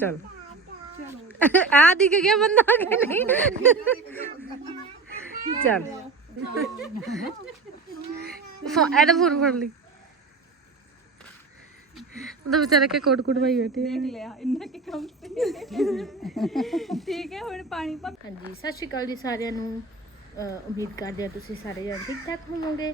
ਚਲ। ਆ ਦਿਖ ਗਿਆ ਬੰਦਾ ਕਿ ਨਹੀਂ? ਚਲ। ਫੋ ਇਹਦਾ ਫੋਨ ਫੜ ਲਈ ਉਹਦਾ ਵਿਚਾਰਾ ਕੇ ਕੋਟ ਕੋਟ ਭਾਈ ਬੈਠੇ ਆ। ਲਿਆ ਇੰਨਾ ਕਿ ਕੰਮ ਠੀਕ ਹੈ ਹੁਣ ਪਾਣੀ ਪਾ ਹਾਂਜੀ ਸਤਿ ਸ਼੍ਰੀ ਅਕਾਲ ਜੀ ਸਾਰਿਆਂ ਨੂੰ। ਉਮੀਦ ਕਰਦੇ ਹਾਂ ਤੁਸੀਂ ਸਾਰੇ ਜਣ ਠੀਕ ਠਾਕ ਹੋਵੋਗੇ।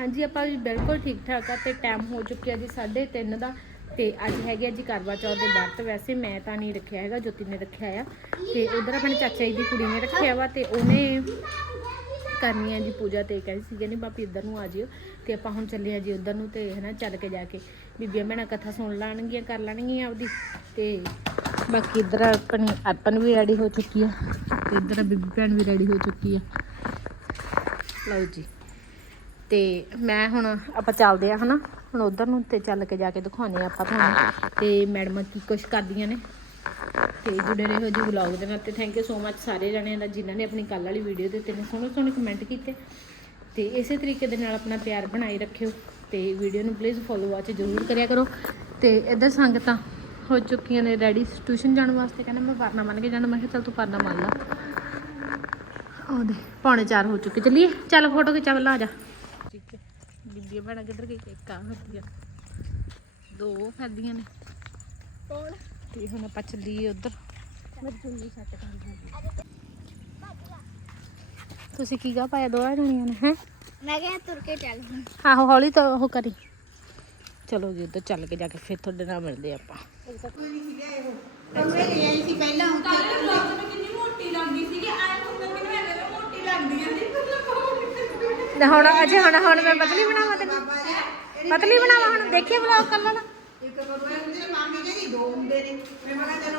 ਹਾਂਜੀ ਆਪਾਂ ਵੀ ਬਿਲਕੁਲ ਠੀਕ ਠਾਕ ਆ ਤੇ ਟਾਈਮ ਹੋ ਚੁੱਕਿਆ ਜੀ 3:30 ਦਾ। ਤੇ ਅੱਜ ਹੈਗੇ ਆ ਜੀ ਕਰਵਾ ਚੌਥ ਦੇ ਵਰਤ। ਵੈਸੇ ਮੈਂ ਤਾਂ ਨਹੀਂ ਰੱਖਿਆ ਹੈਗਾ, ਜੋਤੀ ਨੇ ਰੱਖਿਆ ਆ। ਤੇ ਉਧਰ ਆਪਣੇ ਚਾਚਾ ਜੀ ਦੀ ਕੁੜੀ ਨੇ ਰੱਖਿਆ ਵਾ ਤੇ ਉਹਨੇ ਕਰਨੀ ਆ ਜੀ ਪੂਜਾ ਤੇ ਕਹਿੰਦੀ ਸੀ ਕਹਿੰਦੀ ਬਾਪੀ ਇੱਧਰ ਨੂੰ ਆ ਜਿਓ। ਤੇ ਆਪਾਂ ਹੁਣ ਚੱਲੇ ਆ ਜੀ ਉਧਰ ਨੂੰ ਤੇ ਹਨਾ ਚੱਲ ਕੇ ਜਾ ਕੇ ਬੀਬੀਆਂ ਭੈਣਾਂ ਕਥਾ ਸੁਣ ਲੈਣਗੀਆਂ, ਕਰ ਲੈਣਗੀਆਂ ਆਪਦੀ। ਤੇ ਬਾਕੀ ਇੱਧਰ ਆਪਣੀ ਅਰਪਨ ਵੀ ਰੈਡੀ ਹੋ ਚੁੱਕੀ ਆ ਤੇ ਇੱਧਰ ਬੀਬੀ ਭੈਣ ਵੀ ਰੈਡੀ ਹੋ ਚੁੱਕੀ ਆ। ਲਓ ਜੀ। ਤੇ ਮੈਂ ਹੁਣ ਆਪਾਂ ਚੱਲਦੇ ਆ ਹਨਾ। ਹੁਣ ਉਧਰ ਨੂੰ ਤੇ ਚੱਲ ਕੇ ਜਾ ਕੇ ਦਿਖਾਉਣੇ ਆ ਆਪਾਂ ਤੁਹਾਨੂੰ। ਤੇ ਮੈਡਮਾਂ ਕੀ ਕੁਛ ਕਰਦੀਆਂ ਨੇ। ਤੇ ਜੁੜੇ ਰਹੋ ਜੀ ਵਲੌਗ ਦੇ ਨਾਲ। ਤੇ ਥੈਂਕ ਯੂ ਸੋ ਮੱਚ ਸਾਰੇ ਜਣਿਆਂ ਦਾ ਜਿਨ੍ਹਾਂ ਨੇ ਆਪਣੀ ਕੱਲ ਵਾਲੀ ਵੀਡੀਓ ਦੇ ਉੱਤੇ ਨੇ। ਸੋਹਣੇ ਸੋਹਣੇ ਕਮੈਂਟ ਕੀਤੇ। ਤੇ ਇਸੇ ਤਰੀਕੇ ਦੇ ਨਾਲ ਆਪਣਾ ਪਿਆਰ ਬਣਾਈ ਰੱਖਿਓ। ਤੇ ਵੀਡੀਓ ਨੂੰ ਪਲੀਜ਼ ਫੋਲੋ ਵਾਚ ਜ਼ਰੂਰ ਕਰਿਆ ਕਰੋ। ਤੇ ਇੱਧਰ ਸੰਗਤਾਂ ਹੋ ਚੁੱਕੀਆਂ ਨੇ ਰੈਡੀ ਟਿਊਸ਼ਨ ਜਾਣ ਵਾਸਤੇ ਕਹਿੰਦਾ ਮੈਂ ਪਰਨਾ ਮੰਨ ਕੇ ਜਾਣਾ। ਮੈਂ ਕਿਹਾ ਚੱਲ ਤੂੰ ਪਰਨਾ ਮੰਨ ਲਾ। ਉਹਦੇ ਪੌਣੇ 4 ਹੋ ਚੁੱਕੇ। ਚੱਲੀਏ। ਚੱਲ ਫੋਟੋ ਖਿਚਾ ਪਹਿਲਾਂ ਆ ਜਾ। ਭੈਣਾਂ ਕਿੱਧਰ ਗਈ? ਇੱਕ ਆ। ਦੋ ਫਿਰਦੀਆਂ ਨੇ। ਕੋਲ ਤੇ ਹੁਣ ਆਪਾਂ ਚੱਲੀਏ ਉਧਰ। ਮੈਂ ਚੁੰਨੀ ਸੱਟ ਕਰ ਤੁਸੀਂ ਕੀ ਗਾ ਪਾਇਆ ਦੋਹਾਂ ਜਣੀਆਂ ਨੇ ਹੈ? ਮੈਂ ਕਿਹਾ ਤੁਰ ਕੇ ਚੱਲ ਹੁਣ। ਆਹੋ ਹੌਲੀ ਤਾਂ ਉਹ ਕਰੀ। ਚਲੋ ਜੀ ਉਧਰ ਚੱਲ ਕੇ ਜਾ ਕੇ ਫਿਰ ਤੁਹਾਡੇ ਨਾਲ ਮਿਲਦੇ ਆਪਾਂ। ਕਿੰਨੀ ਮੋਟੀ ਲੱਗਦੀ ਸੀਗੀ। ਐ ਹੁੰਦਾ ਮੈਨੂੰ ਐ ਮੋਟੀ ਲੱਗਦੀ ਆ। ਤੇ ਹੁਣ ਅਜੇ ਹੁਣ ਹੁਣ ਮੈਂ ਪਤਲੀ ਬਣਾਵਾਂ ਤੈਨੂੰ? ਪਤਲੀ ਬਣਾਵਾਂ ਹੁਣ? ਦੇਖੀਏ ਵਲੌਗ ਕਰ ਲੈਣਾ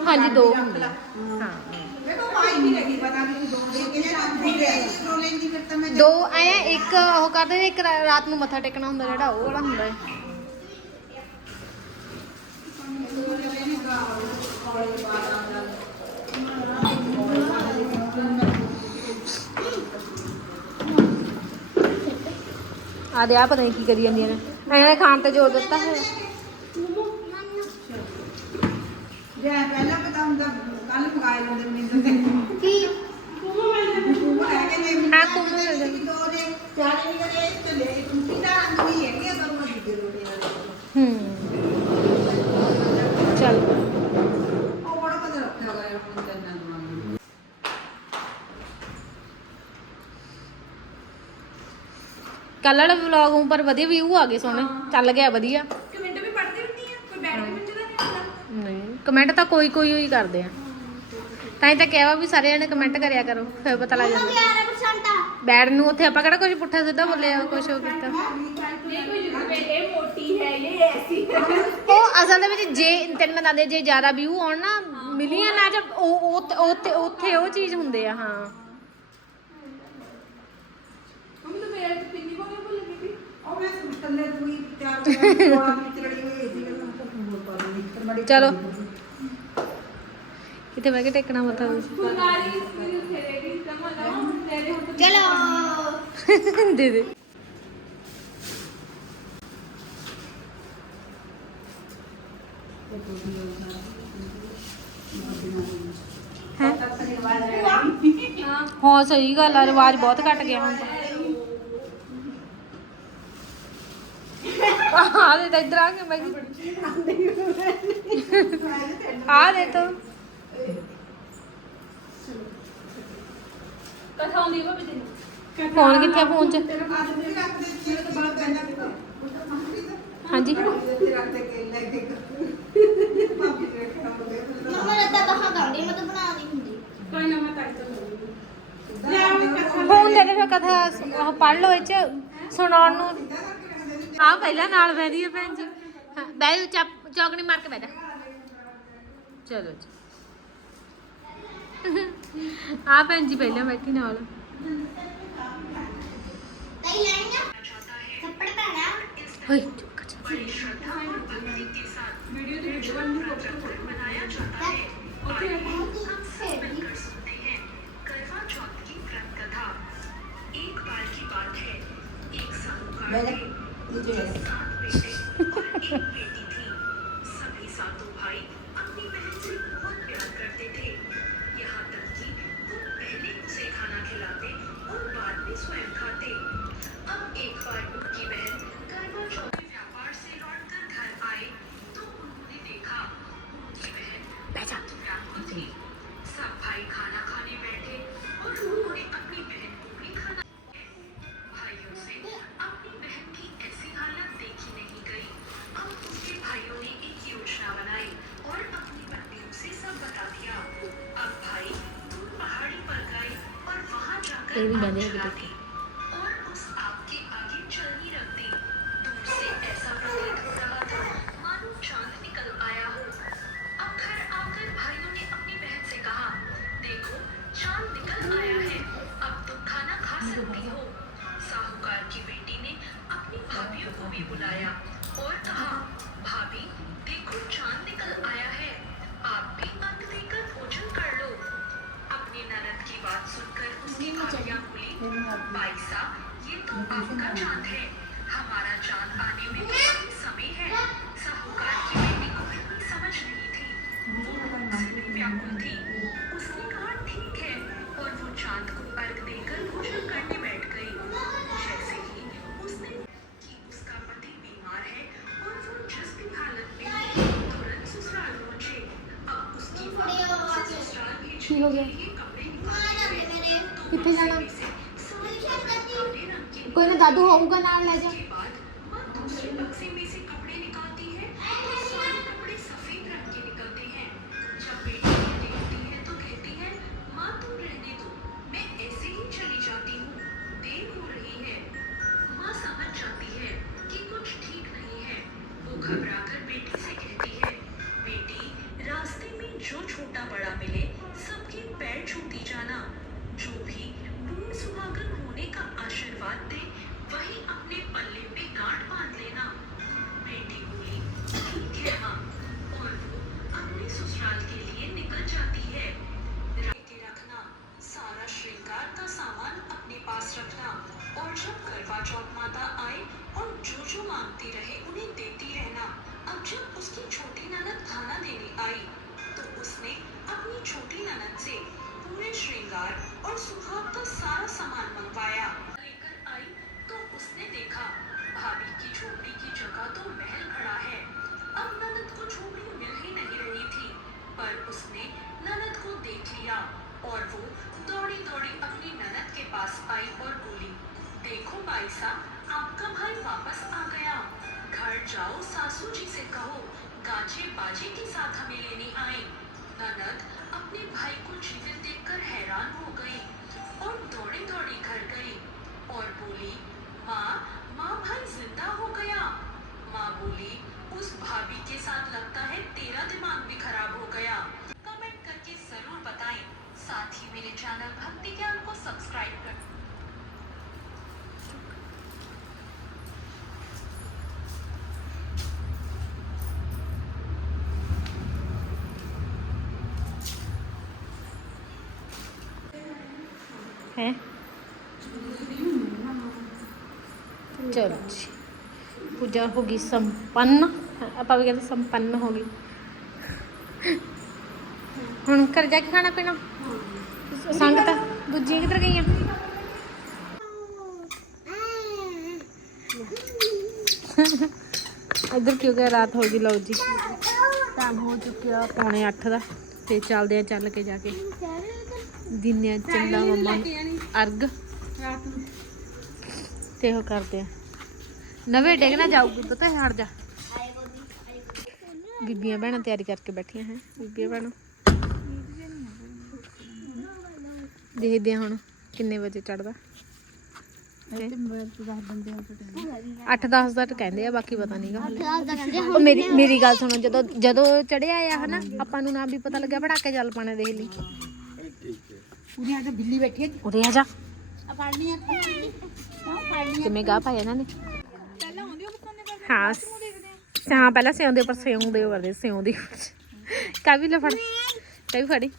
ਹਾਂਜੀ ਦੋ ਹੁੰਦੇ ਆ। ਹਾਂ। ਦੋ ਆਏ ਆ, ਇੱਕ ਉਹ ਕਰਦੇ ਇੱਕ ਰਾਤ ਨੂੰ ਮੱਥਾ ਟੇਕਣਾ ਹੁੰਦਾ ਜਿਹੜਾ ਉਹ ਵਾਲਾ ਹੁੰਦਾ ਹੈ। ਆ ਦੇ ਆ ਪਤਾ ਨਹੀਂ ਕੀ ਕਰੀ ਜਾਂਦੀਆਂ ਨੇ। ਇਹਨਾਂ ਨੇ ਖਾਣ ਤੇ ਜ਼ੋਰ ਦਿੱਤਾ ਹੈ। ਜੇ ਪਹਿਲਾਂ ਪਤਾ ਹੁੰਦਾ ਕੱਲ ਮੰਗਾਏ ਲੈਂਦੇ ਮੈਨੂੰ ਤੇ ਕੀ? ਉਹ ਹੈਗੇ ਨੇ ਹਾਂ, ਕੁੰਮ। ਦੋ ਦੇ। ਚਾਰੇ ਨਹੀਂ ਕਰੇ ਤੇ ਲੈ ਹੂੰ ਚੱਲ ਉਹ ਬੜਾ ਕਦੇ ਰੱਖਿਆ ਗਏ ਹੁਣ ਤੇ ਨਾ ਦਵਾਂਗੇ ਕੱਲ ਵਾਲਾ ਵਲੌਗ ਉੱਪਰ ਵਧੀਆ ਵਿਊ ਆ ਗਏ ਸੋਹਣੇ। ਚੱਲ ਗਿਆ ਵਧੀਆ। ਕਮੈਂਟ ਵੀ ਪੜ੍ਹਦੀ ਹੁੰਦੀ ਆ ਕੋਈ ਬੈਡ ਕਮੈਂਟ ਦਾ ਨਹੀਂ ਹੁੰਦਾ। ਨਹੀਂ ਕਮੈਂਟ ਤਾਂ ਕੋਈ ਕੋਈ ਹੀ ਕਰਦੇ ਆ। ਤਾਂ ਹੀ ਤਾਂ ਕਿਹਾ ਵਾ ਸਾਰੇ ਜਣੇ ਕਮੈਂਟ ਕਰਿਆ ਕਰੋ ਫਿਰ ਪਤਾ ਲੱਗ ਜਾਂਦਾ। 11% ਆ ਬੈਡ ਨੂੰ ਉੱਥੇ ਆਪਾਂ ਕਿਹੜਾ ਕੁਝ ਪੁੱਠਾ ਸਿੱਧਾ ਬੋਲਿਆ ਕੁਝ ਉਹ ਕੀਤਾ। ਨਹੀਂ ਕੋਈ ਜ਼ਰੂਰ ਇਹ ਮੋਟੀ ਹੈ ਇਹ ਐਸੀ ਉਹ ਅਸਲ ਦੇ ਵਿੱਚ ਜੇ ਤੈਨੂੰ ਮੈਂ ਦੱਸਦੇ ਜੇ ਜ਼ਿਆਦਾ ਵਿਊ ਆਉਣ ਨਾ ਮਿਲੀਅਨ ਆ ਜਾਂ ਉਹ ਉਹ- ਉੱਥੇ ਉੱਥੇ ਉਹ ਚੀਜ਼ ਹੁੰਦੇ ਆ ਹਾਂ। ਮੰਮੀ ਤਾਂ ਮੇਰੇ ਪਿੰਨੀ ਕੋਲ ਭੁੱਲ ਗਈ ਸੀ ਉਹ ਮੈਂ ਥੱਲੇ ਦੂਈ ਚਾਰ ਚਾਰ ਕੋਲਾ ਵਿੱਚ ਲੜੀ ਹੋਈ ਸੀ ਮੈਂ ਤਾਂ ਬੋਲ ਪਾ ਲਈ ਪਰ ਮੜੀ ਚਲੋ। ਕਿਤੇ ਬਹਿ ਕੇ ਟੇਕਣਾ ਮਤਾ ਫੁਲਕਾਰੀ ਚਲੋ। ਦੇ ਦੇ। ਹੈਂ? ਹਾਂ, ਸਹੀ ਗੱਲ ਆ, ਰਿਵਾਜ ਬਹੁਤ ਘਟ ਗਿਆ ਹੁਣ ਤਾਂ ਆ ਦੇ ਤਾਂ ਇੱਧਰ ਆ ਕੇ ਮੈਂ ਆ ਦੇ ਤੋ। ਕਥਾ ਹੁੰਦੀ ਵਾ ਤੈਨੂੰ ਫੋਨ ਕਿੱਥੇ ਆ, ਫੋਨ 'ਚ? ਹਾਂਜੀ। ਤੇ ਰੱਖਦੇ ਕਹਾ ਕਰਦੀ ਮੈਂ ਤਾਂ ਬਣਾ ਨਹੀਂ ਹੁੰਦੀ ਕੋਈ ਨਾ ਮੈਂ ਕਰ ਫੋਨ ਦੇ ਦੇ, ਫਿਰ ਕਥਾ ਉਹ ਪੜ੍ਹ ਲਓ ਇਹ 'ਚ। ਸੁਣਾਉਣ ਨੂੰ। ਆ ਪਹਿਲਾਂ ਨਾਲ ਬੈਠੀ ਹੈ ਭੈਣ ਜੀ ਹਾਂ ਬਹਿ ਜਾ ਚੱਪ ਚੌਕਣੀ ਮਾਰ ਕੇ ਬਹਿ ਜਾ ਚਲੋ ਜੀ ਆ ਭੈਣ ਜੀ ਪਹਿਲਾਂ ਬੈਠੀ ਨਾਲ ਤਾਈ ਲੈਣਾ ਥੱਪੜ ਪੈਣਾ ਓਏ ਚੁੱਪ ਕਰ ਜਾ। ਵੀਡੀਓ ਦੀ ਵੀਡੀਓ ਬਣ ਬਣਾਇਆ ਜਾਂਦਾ ਹੈ ਉੱਥੇ करवा चौथ की व्रत कथा एक बार की बात है एक साहूकार 드리겠습니다. ਇਹ ਵੀ देखो बाईसा आपका भाई वापस आ गया। घर जाओ, सासू जी से कहो, गाजे बाजे के साथ हमें लेने आए। ननद अपने भाई को जीवित देखकर हैरान हो गई और दौड़ी दौड़ी घर गई और बोली, माँ माँ भाई ज़िंदा हो गया। माँ बोली, उस भाभी के साथ लगता है तेरा दिमाग ਚਲੋ ਜੀ। ਪੂਜਾ ਹੋ ਗਈ ਸੰਪੰਨ। ਆਪਾਂ ਵੀ ਕਹਿੰਦੇ ਸੰਪੰਨ ਹੋ ਗਈ। ਹੁਣ ਘਰ ਜਾ ਕੇ ਖਾਣਾ ਪੀਣਾ? ਸੰਗਤ ਦੂਜੀਆਂ ਕਿੱਧਰ ਗਈਆਂ? ਇੱਧਰ ਕਿਉਂ ਗਿਆ? ਰਾਤ ਹੋ ਗਈ ਲਓ ਜੀ। ਟਾਈਮ ਹੋ ਚੁੱਕਿਆ। ਪੌਣੇ 8 ਦਾ। ਤੇ ਚੱਲਦੇ ਆ ਚੱਲ ਕੇ ਜਾ ਕੇ। ਦਿਨਿਆ ਚੰਦਾ ਮੰਮਾ ਨੂੰ ਅਰਗ। ਤੇ ਉਹ ਕਰਦੇ ਆ। ਨਵੇਂ ਡੇਗਣਾ ਜਾਊਗੀ ਪਤਾ ਹੈ ਹਟ ਜਾ। ਬੀਬੀਆਂ ਭੈਣਾਂ ਤਿਆਰੀ ਕਰਕੇ ਬੈਠੀਆਂ ਹੈ ਬੀਬੀਆਂ ਭੈਣਾਂ। ਦੇਖਦੇ ਆ ਹੁਣ ਕਿੰਨੇ ਵਜੇ ਚੜਦਾ 8-10 ਦਾ ਤਾਂ ਕਹਿੰਦੇ ਆ ਬਾਕੀ ਪਤਾ ਨਹੀਂਗਾ ਉਹ ਮੇਰੀ ਮੇਰੀ ਗੱਲ ਸੁਣੋ ਜਦੋਂ ਜਦੋਂ ਚੜਿਆ ਆ ਹਨਾ ਆਪਾਂ ਨੂੰ ਨਾ ਵੀ ਪਤਾ ਲੱਗਿਆ ਪੜਾਕੇ ਚੱਲ ਪਾਣੇ ਦੇਖ ਲਈ। ਪੂਰੀ ਆ ਕੇ ਬਿੱਲੀ ਬੈਠੀ ਹੈ ਉਰੇ ਆ ਜਾ। ਕਿਵੇਂ ਗਾ ਪਾਇਆ ਇਹਨਾਂ ਨੇ? ਹਾਂ ਹਾਂ ਪਹਿਲਾਂ ਸਿਉਂ ਦੇ ਉੱਪਰ ਸਿਉਂ ਦੇ ਉੱਪਰ ਸਿਉਂ ਦੇ ਉੱਪਰ ਕਾਵੀ ਲੈ ਫੜ ਕਾਵੀ ਫੜੀ।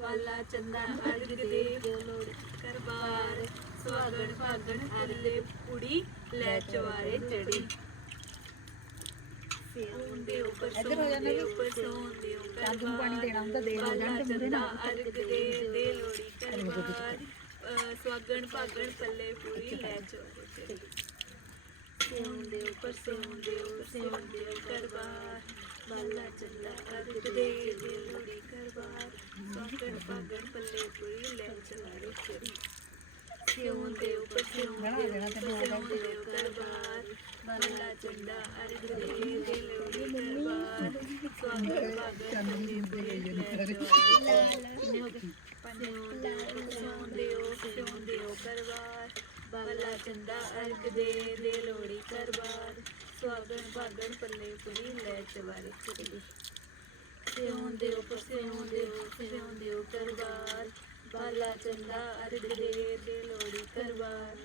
ਵਾਲਾ ਚੰਦਾ ਅਰਗ ਦੇ ਲੋੜ ਕਰਵਾਰ ਸੁਹਾਗਣ ਭਾਗਣ ਹਰਲੇ ਪੁੜੀ ਲੈ ਚਵਾਰੇ ਚੜੀ ਦੇ ਉੱਪਰ ਜਾਣਾ ਵੀ। ਉੱਪਰ ਸੌਂਦੇ ਚਾਂਦੂ ਪਾਣੀ ਦੇਣਾ ਹੁੰਦਾ ਦੇ ਹੋ ਜਾਣ ਤੇ ਮੁੰਡੇ ਅਰਗ ਦੇ ਦੇ ਲੋੜੀ ਅਹ ਸੁਹਾਗਣ ਭਾਗਣ ਪੱਲੇ ਪੁੜੀ ਲੈ ਚਵਾਰੇ ਚੜੀ ਸਿਉਂਦੇ ਉੱਪਰ ਸਿਉਂਦੇ ਉੱਪਰ ਸਿਉਂਦੇ ਕਰਵਾਰ ਬਾਲਾ ਚੰਦਾ ਅਰਗ ਦੇ ਦੇ ਲੋੜੀ ਕਰਵਾਰ। ਸੌਕਣ ਪਾਗਣ ਪੱਲੇ ਪੁਰੀ ਲੈ ਚਲਾਰੇ ਚੜੀ ਸਿਉਂਦੇ ਉੱਪਰ ਸਿਉਂਦੇ ਉੱਪਰ ਸਿਉਂਦੇ ਕਰਵਾਰ ਬਾਲਾ ਚੰਦਾ ਅਰਗ ਦੇ ਦੇ ਲੋੜੀ ਕਰਵਾਰ। ਸੋਂਦਿਓ ਸੋਂਦਿਓ ਕਰਵਾਰ ਬਾਲਾ ਚੰਦਾ ਅਰਗ ਦੇ ਦੇ ਲੋੜੀ ਕਰਵਾਰ ਸੁਆਗਣ ਭਾਗਣ ਪੱਲੇ ਪੁਰੀ ਲੈ ਚਵਾਰੇ ਚੜੀ ਸਿਉਂਦਿਓ ਪਸਿਉਂਦਿਓ ਸਿਉਂਦਿਓ ਕਰਵਾਰ ਬਾਲਾ ਚੰਦਾ ਅਰਗ ਦੇ ਦੇ ਲੋੜੀ ਕਰਵਾਰ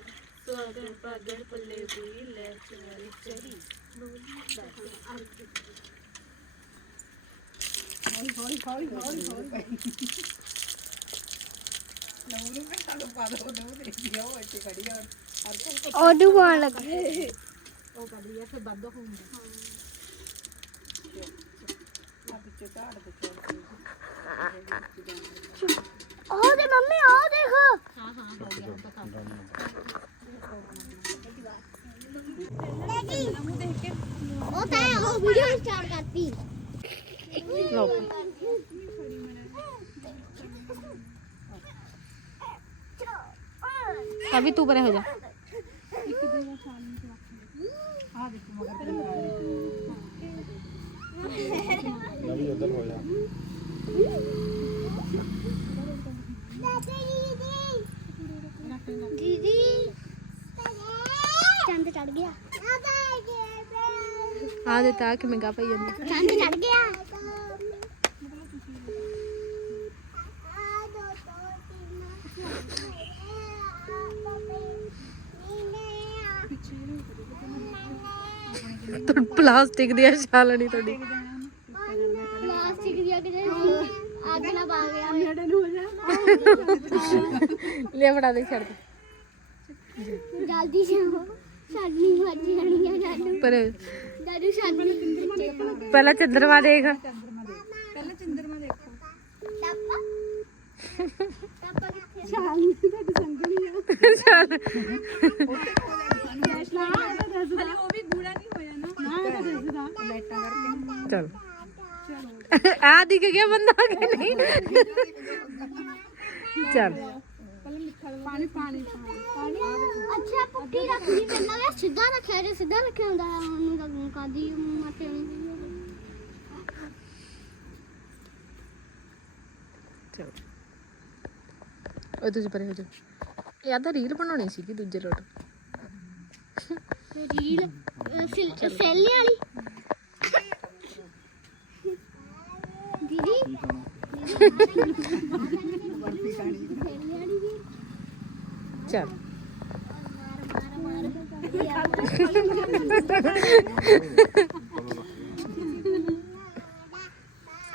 ਸੁਆਗਣ ਭਾਗਣ ਪੱਲੇ ਪੁਰੀ ਲੈ ਚਵਾਰੇ ਚੜੀ ਹੌਲੀ ਹੌਲੀ ਹੌਲੀ ਹੌਲੀ ਨਵੂ ਨੂੰ ਮੈਂ ਉਹਨੂੰ ਪਾਉਣ ਲੱਗਾ ਉਹ ਆ ਫਿਰ ਵੱਧ ਹੋਊਗਾ ਉਹ ਦੇ ਮੰਮੀ ਉਹ ਦੇਖੋ। ਹਾਂ ਹਾਂ ਹੋ ਗਿਆ ਹੁਣ ਤਾਂ ਕੰਮ ਉਹ ਤਾਂ ਉਹ ਵੀਡੀਓ ਸਟਾਰਟ ਕਰਤੀ। ਅਭੀ ਤੂੰ ਪਰੇ ਹੋ ਜਾ। ਆ ਦੇਖੋ ਮਗਰ ਤੇ ਲਗਾ ਦੇ ਦੀਦੀ ਚੰਦ ਚੜ ਗਿਆ। ਆ ਦੇ ਤਾਂ ਕਿ ਮਹਿੰਗਾ ਪਈ ਜਾਂਦੀ ਚੰਦ ਚੜ ਗਿਆ ਤੁਰ ਪਲਾਸਟਿਕ ਦੀ ਛਾਲਣੀ ਤੁਹਾਡੀ। ਪਲਾਸਟਿਕ ਦੀ ਅੱਗ ਜੇ ਅੱਗ ਨਾ ਪਾ ਗਿਆ। ਲੈ ਫੜਾ ਦੇ ਛੱਡ ਦੇ। ਜਲਦੀ ਆਣੀ ਹੈ ਜਾਨੂ। ਪਰ ਜਾਨੂ ਸਾਡੀ ਪਹਿਲਾਂ ਚੰਦਰਮਾ ਦੇਖ। ਪਹਿਲਾਂ ਚੰਦਰਮਾ ਦੇਖੋ ਟਾਪਾ। ਟਾਪਾ ਕਿੱਥੇ ਚੱਲ ਲਾਈਟਾਂ ਕਰਕੇ ਚੱਲ। ਆ ਦਿਖ ਗਿਆ ਬੰਦਾ ਕਿ ਨਹੀਂ? ਚੱਲ। ਅੱਛਾ ਪੁੱਠੀ ਰੱਖਦੀ ਪਹਿਲਾਂ ਮੈਂ ਸਿੱਧਾ ਰੱਖਿਆ ਜੇ ਸਿੱਧਾ ਰੱਖਿਆ ਹੁੰਦਾ ਉਹਨੂੰ ਲੱਗੂ ਕਾਦੀ ਮਾਤੇ ਚਲ। ਉਹ ਤੁਸੀਂ ਪਰੇ ਹੋ ਜਾ। ਇਹ ਆਦਾ ਰੀਲ ਬਣਾਉਣੀ ਸੀਗੀ ਦੂਜੇ ਲੋਟ। ਰੀਲ ਸੈਲੀ ਵਾਲੀ। ਦੀਦੀ? ਚੱਲ।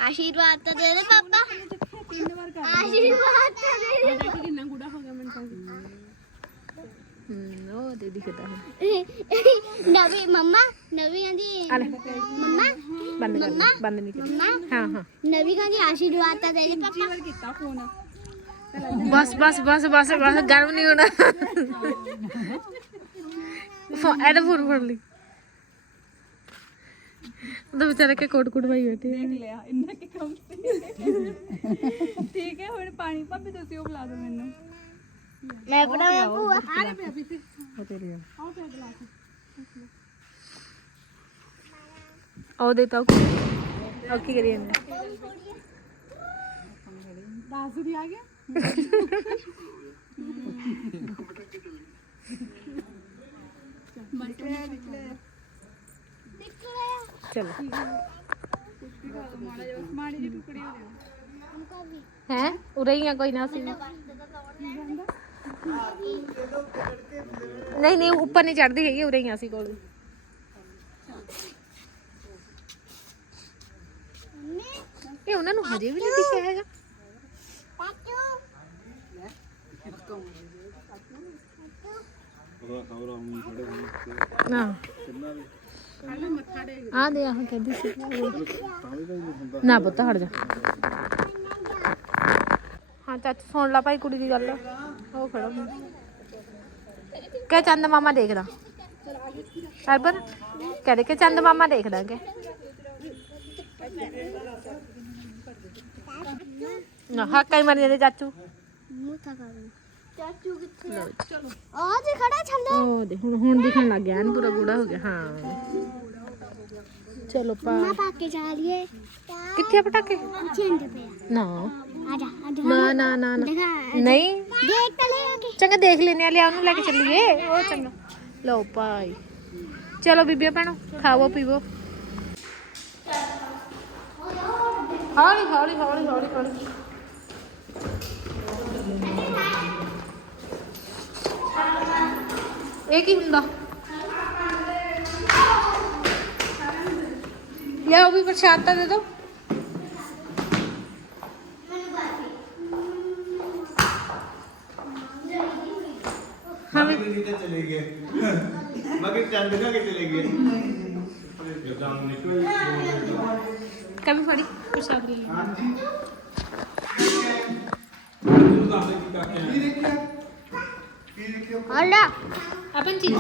ਆਸ਼ੀਰਵਾਦ ਤਾਂ ਦੇ ਦੇ ਪਾਪਾ। ਆਸ਼ੀਰਵਾਦ ਤਾਂ ਦੇ ਦੇ। ਉਹ ਦੇ ਦਿਖਦਾ ਹੁਣ। ਨਵੀਂ ਮੰਮਾ ਨਵੀਂ ਕਹਿੰਦੀ ਆ ਲੈ। ਮੰਮਾ ਬੰਦ ਕਰ ਦੇ, ਬੰਦ ਨਹੀਂ ਕਰ ਮੰਮਾ ਹਾਂ ਹਾਂ। ਨਵੀਂ ਕਹਿੰਦੀ ਆਸ਼ੀਰਵਾਦ ਤਾਂ ਦੇ ਦੇ ਪਾਪਾ। ਕੀਤਾ ਫੋਨ। ਬਸ ਬਸ ਬਸ ਬਸ ਬਸ ਗਰਮ ਨਹੀਂ ਹੋਣਾ। ਫੋ ਇਹਦਾ ਫੋਨ ਫੜ ਲਈ। ਉਹਦਾ ਵਿਚਾਰਾ ਕੇ ਕੋਟ ਕੋਟ ਭਾਈ ਬੈਠੇ ਆ। ਲਿਆ ਇੰਨਾ ਕੀ ਕੰਮ ਠੀਕ ਹੈ ਹੁਣ ਪਾਣੀ ਭਾਬੀ ਤੁਸੀਂ ਉਹ ਬੁਲਾ ਦਿਓ ਮੈਨੂੰ। ਮੈਂ ਬਣਾਵਾਂ ਭੂਆ। ਉਹ ਤੇਰੀ ਆ। ਉਹ ਦੇ ਤਾ ਉਹ ਕੀ ਕਰੀ ਜਾਂਦੇ ਬਾਸੂ ਦੀ ਆ ਗਿਆ। ਚਲੋ। ਮਾੜੀ ਜਿਹੀ ਟੁਕੜੀ ਹੋ ਜਾਵੇ। ਹੈ? ਉਰੇ ਹੀ ਆ ਕੋਈ ਨਾ ਸੀ। ਨਹੀਂ ਨਹੀਂ ਉੱਪਰ ਨਹੀਂ ਚੜਦੀ ਹੈਗੀ ਉਰੇ ਹੀ ਆ ਸੀ ਕੋਲ। ਇਹ ਉਹਨਾਂ ਨੂੰ ਹਜੇ ਵੀ ਨਹੀਂ ਦਿਖਿਆ ਹੈਗਾ। ਨਾ ਆ ਦੇ ਆਹ ਕਹਿੰਦੀ ਸੀ। ਨਾ ਪੁੱਤ ਹਟ ਜਾ। ਹਾਂ ਚਾਚੂ ਸੁਣ ਲਾ ਭਾਈ ਕੁੜੀ ਦੀ ਗੱਲ। ਉਹ ਖੜਾ ਮੁੰਡਾ। ਕਹਿ ਚੰਦ ਮਾਮਾ ਦੇਖਦਾ ਸਰਬਰ ਕਹਿ ਦੇ ਕਿ ਚੰਦ ਮਾਮਾ ਦੇਖਦਾ ਕਿ ਨਾ ਹੱਕਾ ਹੀ ਮਾਰੀ ਜਾਂਦੇ ਚਾਚੂ ਮੂੰਹ ਤਾਂ ਕਰ ਚਾਚੂ ਕਿੱਥੇ ਆ ਆ ਜੇ ਖੜਾ ਛੱਲੇ ਉਹ ਦੇ ਹੁਣ ਹੁਣ ਦਿਖਣ ਲੱਗ ਗਿਆ ਐਨ ਪੂਰਾ ਗੂੜਾ ਹੋ ਗਿਆ ਹਾਂ ਚਲੋ ਪਾ ਮੈਂ ਪਾ ਕੇ ਜਾ ਦਿਖਾ ਕੇ। ਚੰਗਾ ਦੇਖ ਲੈਨੇ ਆ ਲਿਆ ਉਹਨੂੰ ਲੈ ਕੇ ਚੱਲੀਏ। ਉਹ ਚੰਗਾ। ਲਓ ਭਾਈ। ਚਲੋ ਬੀਬੀਆਂ ਭੈਣੋ ਖਾਵੋ ਪੀਵੋ। ਹੌਲੀ ਹੌਲੀ ਹੌਲੀ ਹੌਲੀ ਹੌਲੀ। ਇਹ ਕੀ ਹੁੰਦਾ? ਲਿਆਓ ਵੀ ਪ੍ਰਸ਼ਾਦ ਤਾਂ ਦੇ ਦਿਓ। किधर तो चले गए। मगर चांदना के चले गए। कभी पड़ी कुछ आ गई हाँ। जी। हाँ अल्लाह। अपन चीज़